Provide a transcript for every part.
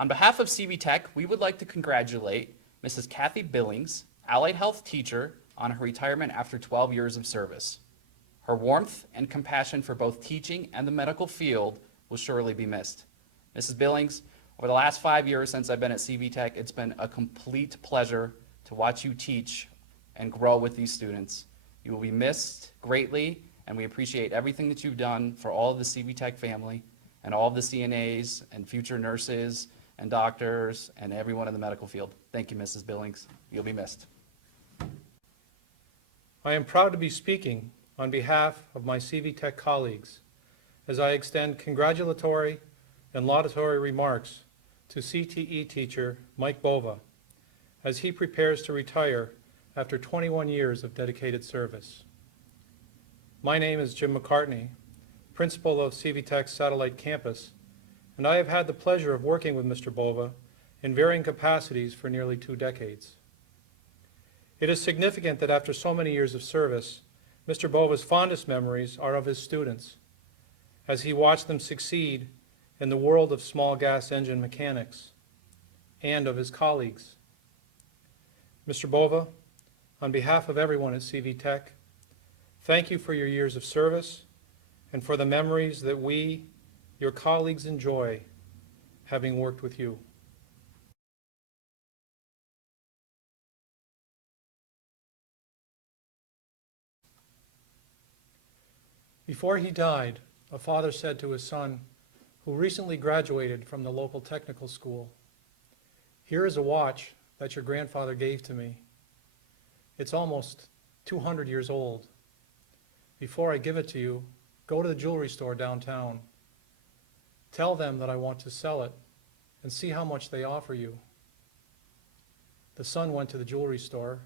On behalf of CV-TEC, we would like to congratulate Mrs. Kathy Billings, Allied Health teacher, on her retirement after 12 years of service. Her warmth and compassion for both teaching and the medical field will surely be missed. Mrs. Billings, over the last 5 years since I've been at CV-TEC, it's been a complete pleasure to watch you teach and grow with these students. You will be missed greatly, and we appreciate everything that you've done for all of the CV-TEC family and all of the CNAs and future nurses and doctors and everyone in the medical field. Thank you, Mrs. Billings. You'll be missed. I am proud to be speaking on behalf of my CV-TEC colleagues as I extend congratulatory and laudatory remarks to CTE teacher Mike Bova as he prepares to retire after 21 years of dedicated service. My name is Jim McCartney, principal of CV-TEC's Satellite Campus, and I have had the pleasure of working with Mr. Bova in varying capacities for nearly 2 decades. It is significant that after so many years of service, Mr. Bova's fondest memories are of his students, as he watched them succeed in the world of small gas engine mechanics, and of his colleagues. Mr. Bova, on behalf of everyone at CV-TEC, thank you for your years of service and for the memories that we, your colleagues, enjoy having worked with you. Before he died, a father said to his son, who recently graduated from the local technical school, "Here is a watch that your grandfather gave to me. It's almost 200 years old. Before I give it to you, go to the jewelry store downtown. Tell them that I want to sell it and see how much they offer you." The son went to the jewelry store,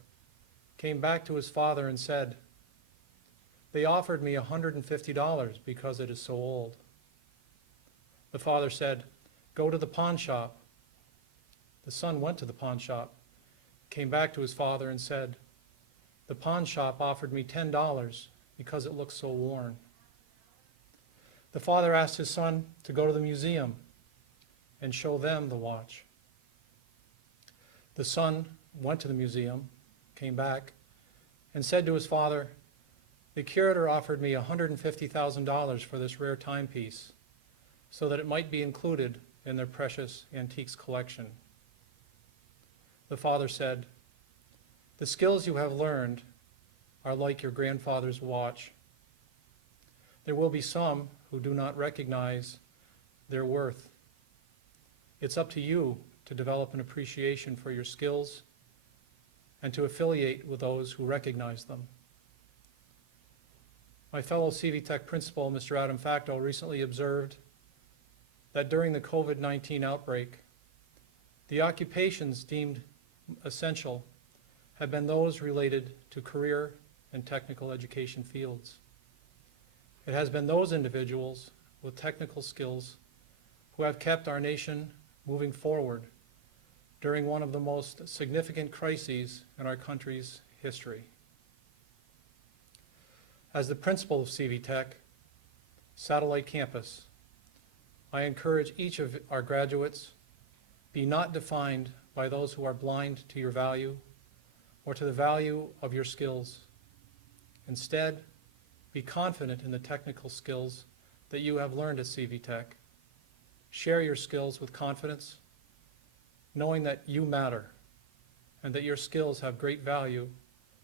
came back to his father and said, "They offered me $150 because it is so old." The father said, "Go to the pawn shop." The son went to the pawn shop, came back to his father and said, "The pawn shop offered me $10 because it looks so worn." The father asked his son to go to the museum and show them the watch. The son went to the museum, came back, and said to his father, "The curator offered me $150,000 for this rare timepiece so that it might be included in their precious antiques collection." The father said, "The skills you have learned are like your grandfather's watch. There will be some who do not recognize their worth. It's up to you to develop an appreciation for your skills and to affiliate with those who recognize them." My fellow CV-TEC principal, Mr. Adam Facto, recently observed that during the COVID-19 outbreak, the occupations deemed essential have been those related to career and technical education fields. It has been those individuals with technical skills who have kept our nation moving forward during one of the most significant crises in our country's history. As the principal of CV-TEC, Satellite Campus, I encourage each of our graduates, be not defined by those who are blind to your value or to the value of your skills. Instead, be confident in the technical skills that you have learned at CV-TEC. Share your skills with confidence, knowing that you matter and that your skills have great value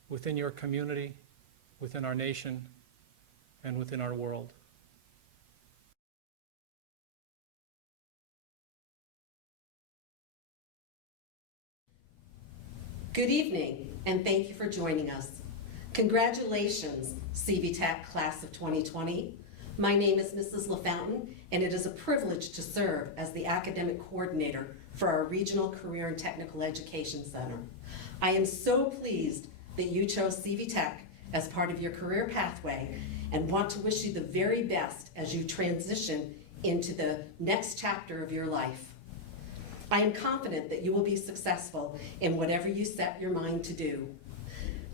within your community, within our nation, and within our world. Good evening, and thank you for joining us. Congratulations, CV-TEC Class of 2020. My name is Mrs. LaFountain, and it is a privilege to serve as the Academic Coordinator for our Regional Career and Technical Education Center. I am so pleased that you chose CV-TEC as part of your career pathway and want to wish you the very best as you transition into the next chapter of your life. I am confident that you will be successful in whatever you set your mind to do.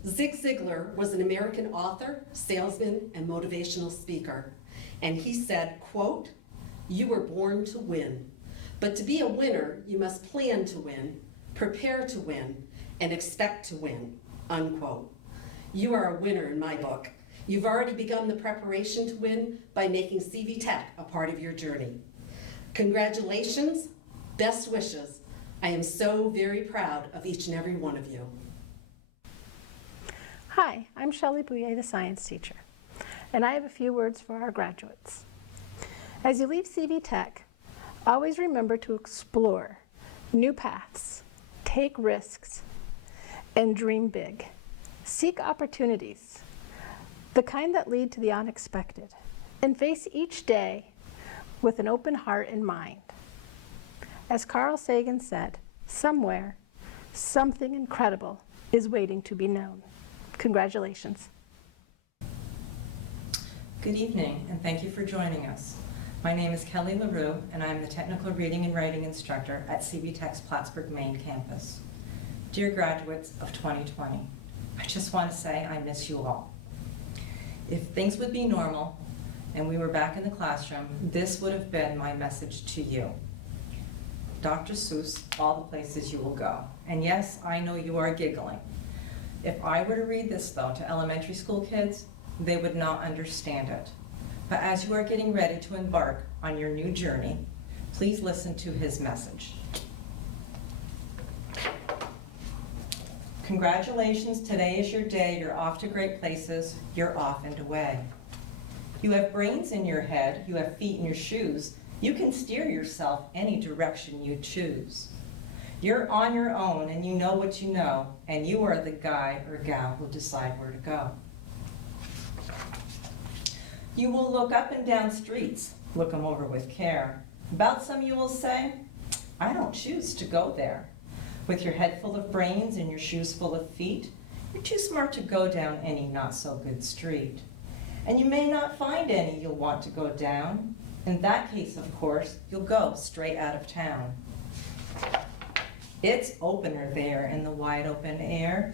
Zig Ziglar was an American author, salesman, and motivational speaker. And he said, quote, "You were born to win. But to be a winner, you must plan to win, prepare to win, and expect to win, unquote. You are a winner in my book. You've already begun the preparation to win by making CV-TEC a part of your journey. Congratulations, best wishes. I am so very proud of each and every one of you. Hi, I'm Shelley Bouye, the science teacher, and I have a few words for our graduates. As you leave CV-TEC, always remember to explore new paths, take risks, and dream big. Seek opportunities, the kind that lead to the unexpected, and face each day with an open heart and mind. As Carl Sagan said, somewhere, something incredible is waiting to be known. Congratulations. Good evening, and thank you for joining us. My name is Kelly LAREAU, and I'm the Technical Reading and Writing Instructor at CV-TEC's Plattsburgh, Maine campus. Dear graduates of 2020, I just want to say I miss you all. If things would be normal and we were back in the classroom, this would have been my message to you. Dr. Seuss, all the places you will go. And yes, I know you are giggling. If I were to read this, though, to elementary school kids, they would not understand it. But as you are getting ready to embark on your new journey, please listen to his message. Congratulations, today is your day. You're off to great places. You're off and away. You have brains in your head. You have feet in your shoes. You can steer yourself any direction you choose. You're on your own and you know what you know, and you are the guy or gal who'll decide where to go. You will look up and down streets, look them over with care. About some you will say, I don't choose to go there. With your head full of brains and your shoes full of feet, you're too smart to go down any not so good street. And you may not find any you'll want to go down. In that case, of course, you'll go straight out of town. It's opener there in the wide open air.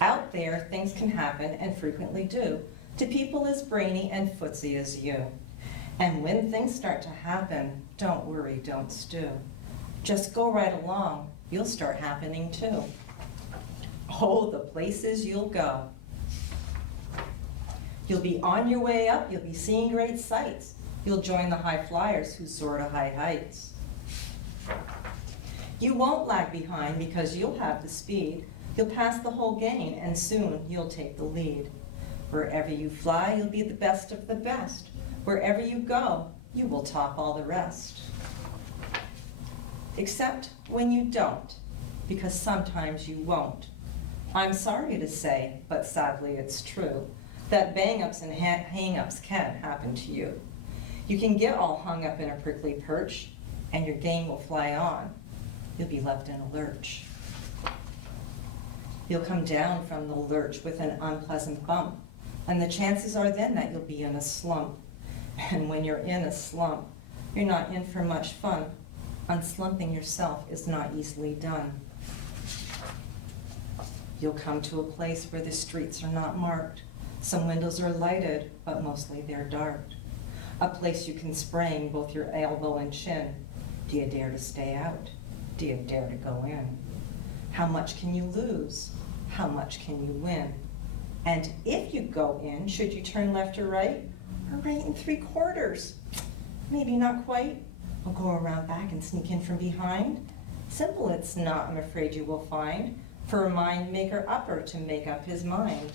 Out there, things can happen and frequently do to people as brainy and footsy as you. And when things start to happen, don't worry, don't stew. Just go right along, you'll start happening too. Oh, the places you'll go. You'll be on your way up, you'll be seeing great sights. You'll join the high flyers who soar to high heights. You won't lag behind because you'll have the speed. You'll pass the whole gang and soon you'll take the lead. Wherever you fly, you'll be the best of the best. Wherever you go, you will top all the rest. Except when you don't, because sometimes you won't. I'm sorry to say, but sadly it's true, that bang-ups and hang-ups can happen to you. You can get all hung up in a prickly perch, and your game will fly on. You'll be left in a lurch. You'll come down from the lurch with an unpleasant bump, and the chances are then that you'll be in a slump. And when you're in a slump, you're not in for much fun. Unslumping yourself is not easily done. You'll come to a place where the streets are not marked. Some windows are lighted, but mostly they're dark. A place you can sprain both your elbow and chin. Do you dare to stay out? Do you dare to go in? How much can you lose? How much can you win? And if you go in, should you turn left or right? Or right and 3/4? Maybe not quite. Or go around back and sneak in from behind? Simple it's not, I'm afraid you will find, for a mind maker upper to make up his mind.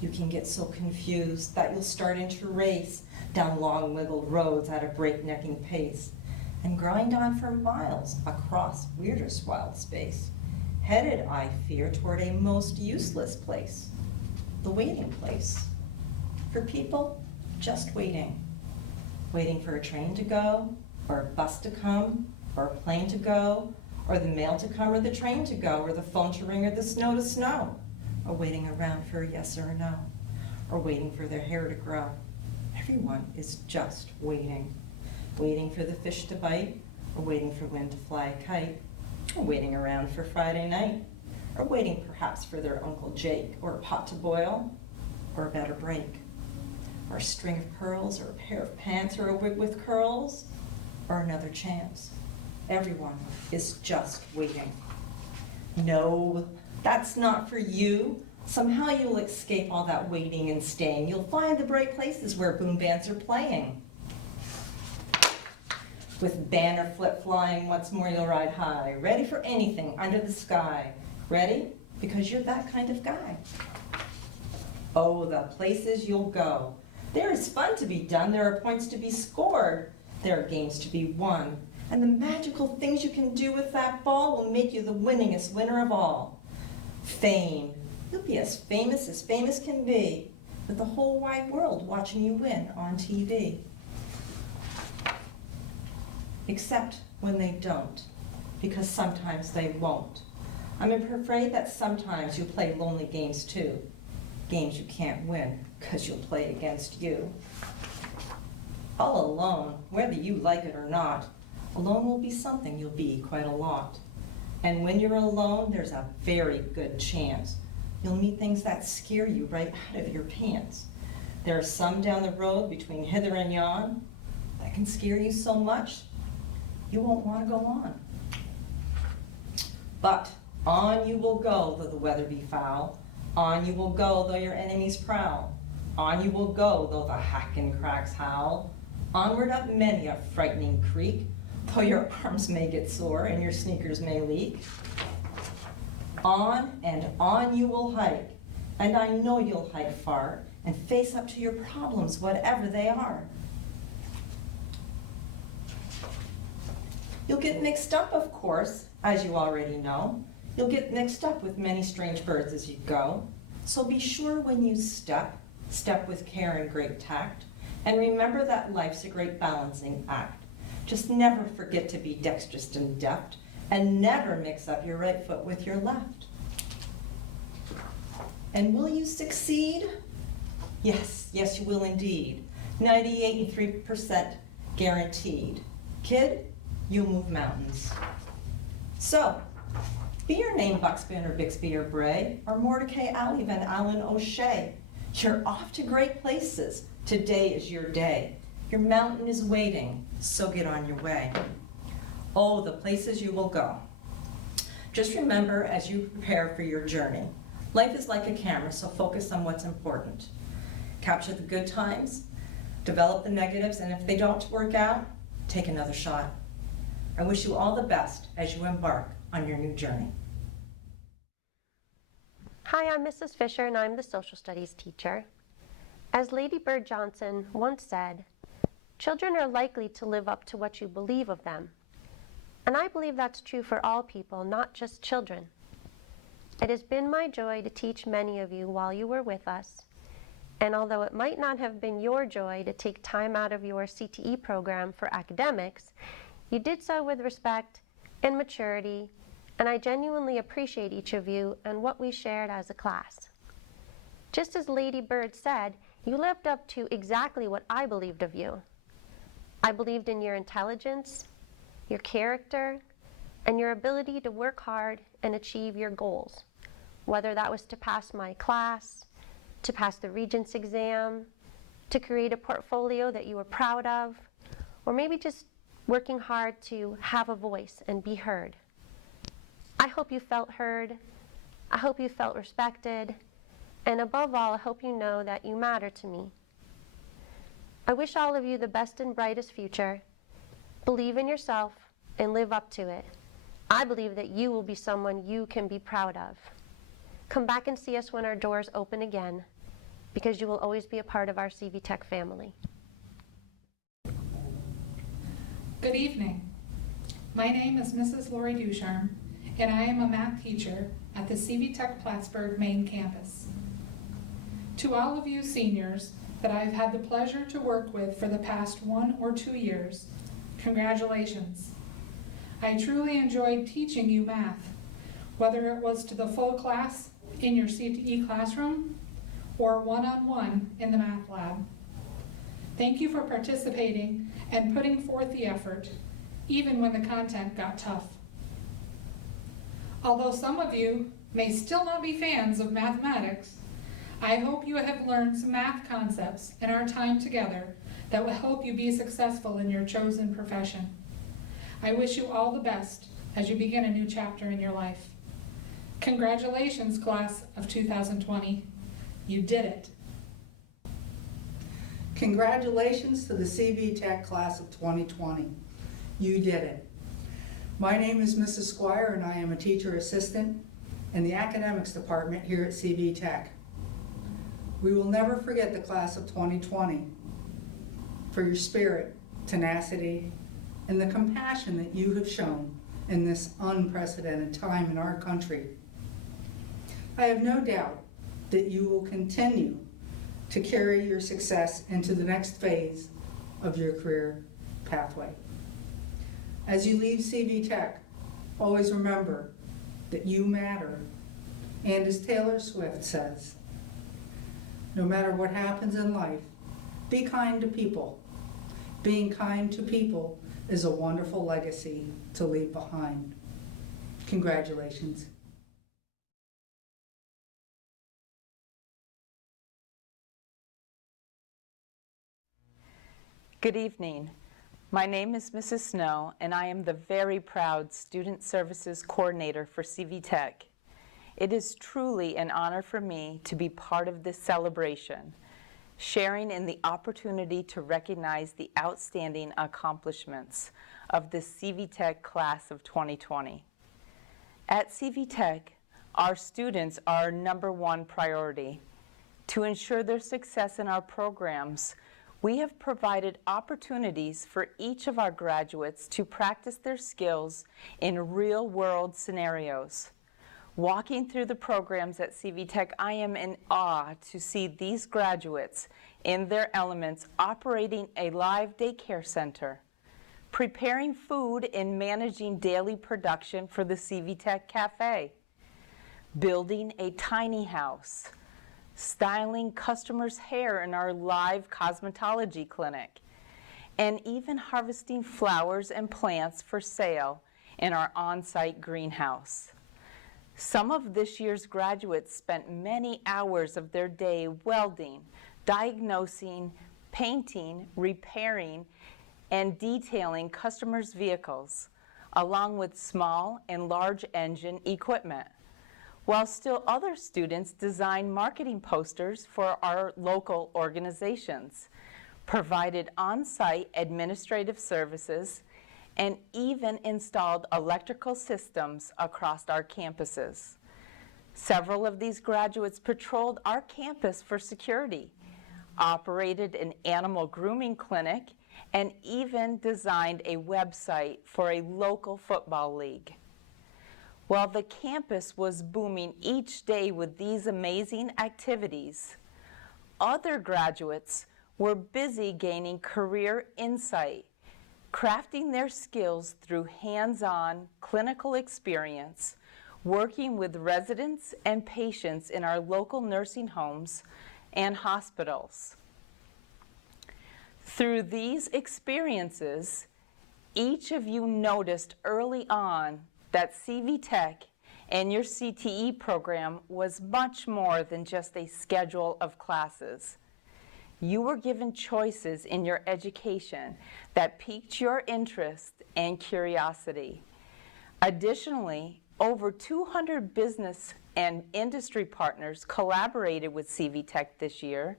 You can get so confused that you'll start into race down long wiggled roads at a breaknecking pace and grind on for miles across weirdest wild space, headed, I fear, toward a most useless place, the waiting place. For people just waiting. Waiting for a train to go, or a bus to come, or a plane to go, or the mail to come, or the train to go, or the phone to ring, or the snow to snow, or waiting around for a yes or a no, or waiting for their hair to grow. Everyone is just waiting. Waiting for the fish to bite, or waiting for wind to fly a kite, or waiting around for Friday night, or waiting perhaps for their Uncle Jake, or a pot to boil, or a better break, or a string of pearls, or a pair of pants, or a wig with curls, or another chance. Everyone is just waiting. No, that's not for you. Somehow you'll escape all that waiting and staying. You'll find the bright places where boom bands are playing. With banner flip flying, once more you'll ride high. Ready for anything under the sky. Ready? Because you're that kind of guy. Oh, the places you'll go. There is fun to be done. There are points to be scored. There are games to be won. And the magical things you can do with that ball will make you the winningest winner of all. Fame. You'll be as famous can be, with the whole wide world watching you win on TV. Except when they don't, because sometimes they won't. I'm afraid that sometimes you play lonely games too. Games you can't win, because you'll play against you. All alone, whether you like it or not, alone will be something you'll be quite a lot. And when you're alone, there's a very good chance you'll meet things that scare you right out of your pants. There are some down the road between hither and yon that can scare you so much you won't want to go on. But on you will go though the weather be foul. On you will go though your enemies prowl. On you will go though the hacking cracks howl. Onward up many a frightening creek, though your arms may get sore and your sneakers may leak. On and on you will hike, and I know you'll hike far and face up to your problems, whatever they are. You'll get mixed up, of course, as you already know. You'll get mixed up with many strange birds as you go. So be sure when you step with care and great tact, and remember that life's a great balancing act. Just never forget to be dexterous and deft, and never mix up your right foot with your left. And will you succeed? Yes, yes you will indeed. 98.3% guaranteed. Kid, you'll move mountains. So, be your name Buxton or Bixby or Bray, or Mordecai Alley Van Allen O'Shea. You're off to great places. Today is your day. Your mountain is waiting, so get on your way. Oh, the places you will go. Just remember as you prepare for your journey, life is like a camera, so focus on what's important. Capture the good times, develop the negatives, and if they don't work out, take another shot. I wish you all the best as you embark on your new journey. Hi, I'm Mrs. Fisher, and I'm the social studies teacher. As Lady Bird Johnson once said, children are likely to live up to what you believe of them. And I believe that's true for all people, not just children. It has been my joy to teach many of you while you were with us, and although it might not have been your joy to take time out of your CTE program for academics, you did so with respect and maturity, and I genuinely appreciate each of you and what we shared as a class. Just as Lady Bird said, you lived up to exactly what I believed of you. I believed in your intelligence, your character, and your ability to work hard and achieve your goals, whether that was to pass my class, to pass the Regents exam, to create a portfolio that you were proud of, or maybe just working hard to have a voice and be heard. I hope you felt heard, I hope you felt respected, and above all, I hope you know that you matter to me. I wish all of you the best and brightest future. Believe in yourself and live up to it. I believe that you will be someone you can be proud of. Come back and see us when our doors open again, because you will always be a part of our CV-TEC family. Good evening. My name is Mrs. Lori Ducharme, and I am a math teacher at the CV-TEC Plattsburgh main campus. To all of you seniors that I've had the pleasure to work with for the past 1 or 2 years, congratulations. I truly enjoyed teaching you math, whether it was to the full class in your CTE classroom or one-on-one in the math lab. Thank you for participating and putting forth the effort, even when the content got tough. Although some of you may still not be fans of mathematics, I hope you have learned some math concepts in our time together that will help you be successful in your chosen profession. I wish you all the best as you begin a new chapter in your life. Congratulations, class of 2020. You did it. Congratulations to the CV-TEC class of 2020. You did it. My name is Mrs. SQUIRE and I am a teacher assistant in the academics department here at CV-TEC. We will never forget the class of 2020 for your spirit, tenacity, and the compassion that you have shown in this unprecedented time in our country. I have no doubt that you will continue to carry your success into the next phase of your career pathway. As you leave CV-TEC, always remember that you matter. And as Taylor Swift says, no matter what happens in life, be kind to people. Being kind to people is a wonderful legacy to leave behind. Congratulations. Good evening. My name is Mrs. Snow, and I am the very proud Student Services Coordinator for CV-TEC. It is truly an honor for me to be part of this celebration, sharing in the opportunity to recognize the outstanding accomplishments of the CV-TEC class of 2020. At CV-TEC, our students are our #1 priority. To ensure their success in our programs, we have provided opportunities for each of our graduates to practice their skills in real-world scenarios. Walking through the programs at CV-TEC, I am in awe to see these graduates in their elements operating a live daycare center, preparing food and managing daily production for the CV-TEC Cafe, building a tiny house, styling customers' hair in our live cosmetology clinic, and even harvesting flowers and plants for sale in our on-site greenhouse. Some of this year's graduates spent many hours of their day welding, diagnosing, painting, repairing, and detailing customers' vehicles, along with small and large engine equipment, while still other students design marketing posters for our local organizations, provided on-site administrative services, and even installed electrical systems across our campuses. Several of these graduates patrolled our campus for security, operated an animal grooming clinic, and even designed a website for a local football league. While the campus was booming each day with these amazing activities, other graduates were busy gaining career insight, crafting their skills through hands-on clinical experience, working with residents and patients in our local nursing homes and hospitals. Through these experiences, each of you noticed early on that CV-TEC and your CTE program was much more than just a schedule of classes. You were given choices in your education that piqued your interest and curiosity. Additionally, over 200 business and industry partners collaborated with CV-TEC this year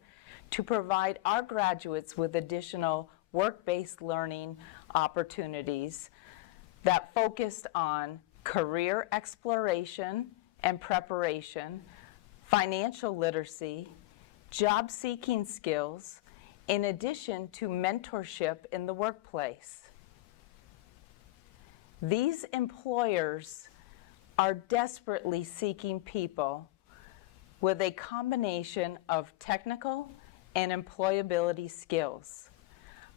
to provide our graduates with additional work-based learning opportunities that focused on career exploration and preparation, financial literacy, job-seeking skills, in addition to mentorship in the workplace. These employers are desperately seeking people with a combination of technical and employability skills.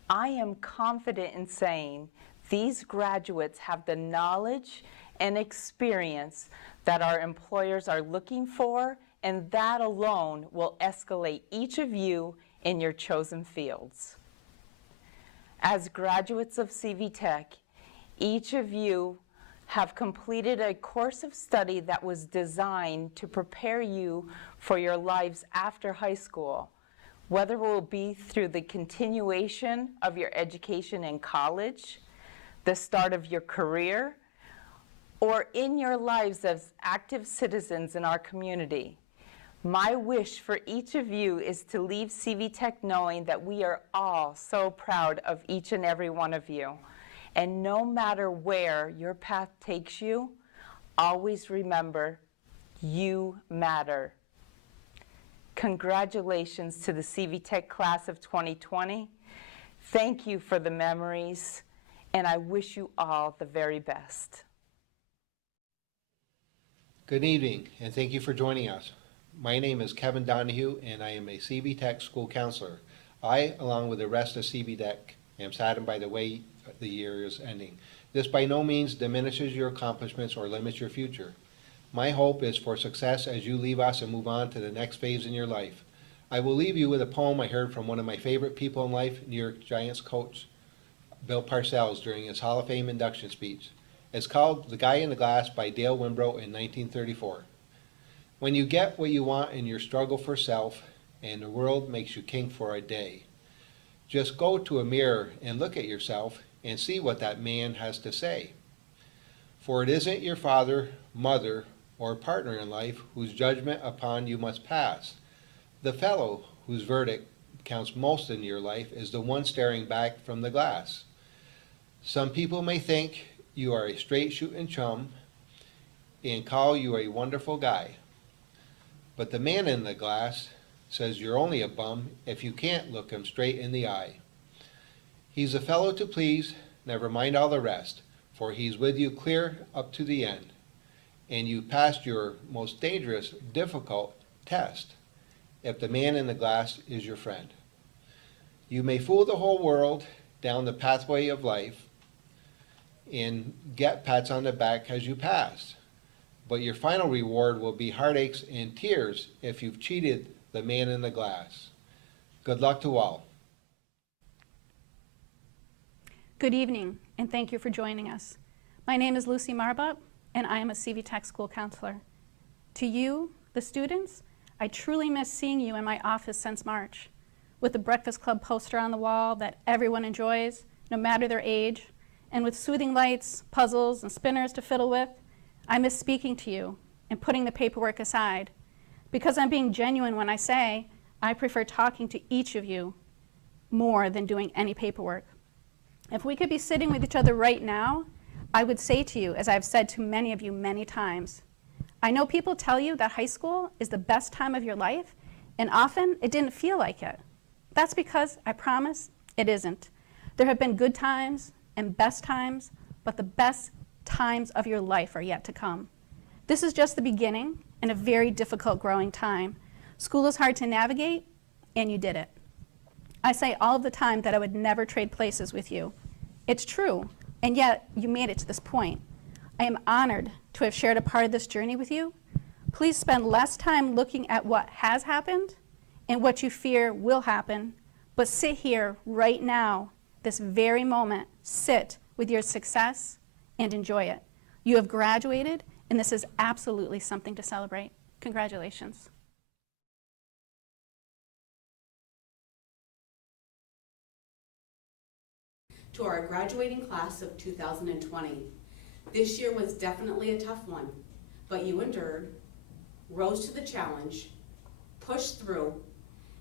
I am confident in saying these graduates have the knowledge and experience that our employers are looking for, and that alone will escalate each of you in your chosen fields. As graduates of CV-TEC, each of you have completed a course of study that was designed to prepare you for your lives after high school, Whether it will be through the continuation of your education in college, the start of your career, or in your lives as active citizens in our community. My wish for each of you is to leave CV-TEC knowing that we are all so proud of each and every one of you. And no matter where your path takes you, always remember, you matter. Congratulations to the CV-TEC class of 2020. Thank you for the memories, and I wish you all the very best. Good evening, and thank you for joining us. My name is Kevin Donahue, and I am a CV-TEC school counselor. I, along with the rest of CV-TEC, am saddened by the way the year is ending. This by no means diminishes your accomplishments or limits your future. My hope is for success as you leave us and move on to the next phase in your life. I will leave you with a poem I heard from one of my favorite people in life, New York Giants coach Bill Parcells, during his Hall of Fame induction speech. It's called The Guy in the Glass by Dale Wimbrough in 1934. When you get what you want in your struggle for self, and the world makes you king for a day, just go to a mirror and look at yourself and see what that man has to say. For it isn't your father, mother, or partner in life whose judgment upon you must pass. The fellow whose verdict counts most in your life is the one staring back from the glass. Some people may think you are a straight shooting chum and call you a wonderful guy. But the man in the glass says you're only a bum if you can't look him straight in the eye. He's a fellow to please, never mind all the rest, for he's with you clear up to the end. And you passed your most dangerous, difficult test if the man in the glass is your friend. You may fool the whole world down the pathway of life and get pats on the back as you pass. But your final reward will be heartaches and tears if you've cheated the man in the glass. Good luck to all. Good evening, and thank you for joining us. My name is Lucy MARBUT, and I am a CV-TEC school counselor. To you, the students, I truly miss seeing you in my office since March, with the Breakfast Club poster on the wall that everyone enjoys, no matter their age, and with soothing lights, puzzles, and spinners to fiddle with. I miss speaking to you and putting the paperwork aside, because I'm being genuine when I say I prefer talking to each of you more than doing any paperwork. If we could be sitting with each other right now, I would say to you, as I've said to many of you many times, I know people tell you that high school is the best time of your life, and often it didn't feel like it. That's because, I promise, it isn't. There have been good times and best times, but the best times of your life are yet to come. This is just the beginning and a very difficult growing time. School is hard to navigate, and you did it. I say all of the time that I would never trade places with you. It's true, and yet you made it to this point. I am honored to have shared a part of this journey with you. Please spend less time looking at what has happened and what you fear will happen, but sit here right now, this very moment, sit with your success and enjoy it. You have graduated, and this is absolutely something to celebrate. Congratulations. To our graduating class of 2020. This year was definitely a tough one, but you endured, rose to the challenge, pushed through,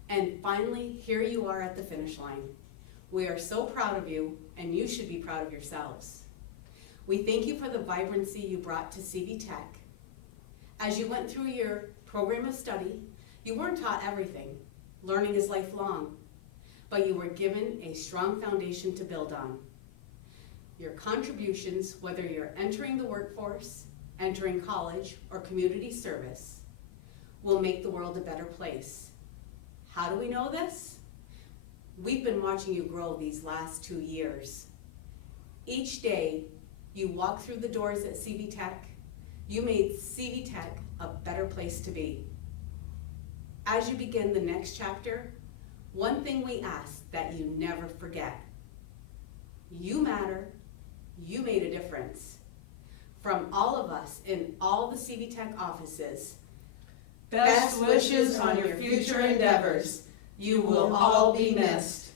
and finally, here you are at the finish line. We are so proud of you, and you should be proud of yourselves. We thank you for the vibrancy you brought to CV-TEC. As you went through your program of study, you weren't taught everything. Learning is lifelong, but you were given a strong foundation to build on. Your contributions, whether you're entering the workforce, entering college, or community service, will make the world a better place. How do we know this? We've been watching you grow these last 2 years. Each day you walk through the doors at CV-TEC, you made CV-TEC a better place to be. As you begin the next chapter, one thing we ask that you never forget. You matter, you made a difference. From all of us in all the CV-TEC offices, best wishes on your future endeavors. You will all be missed.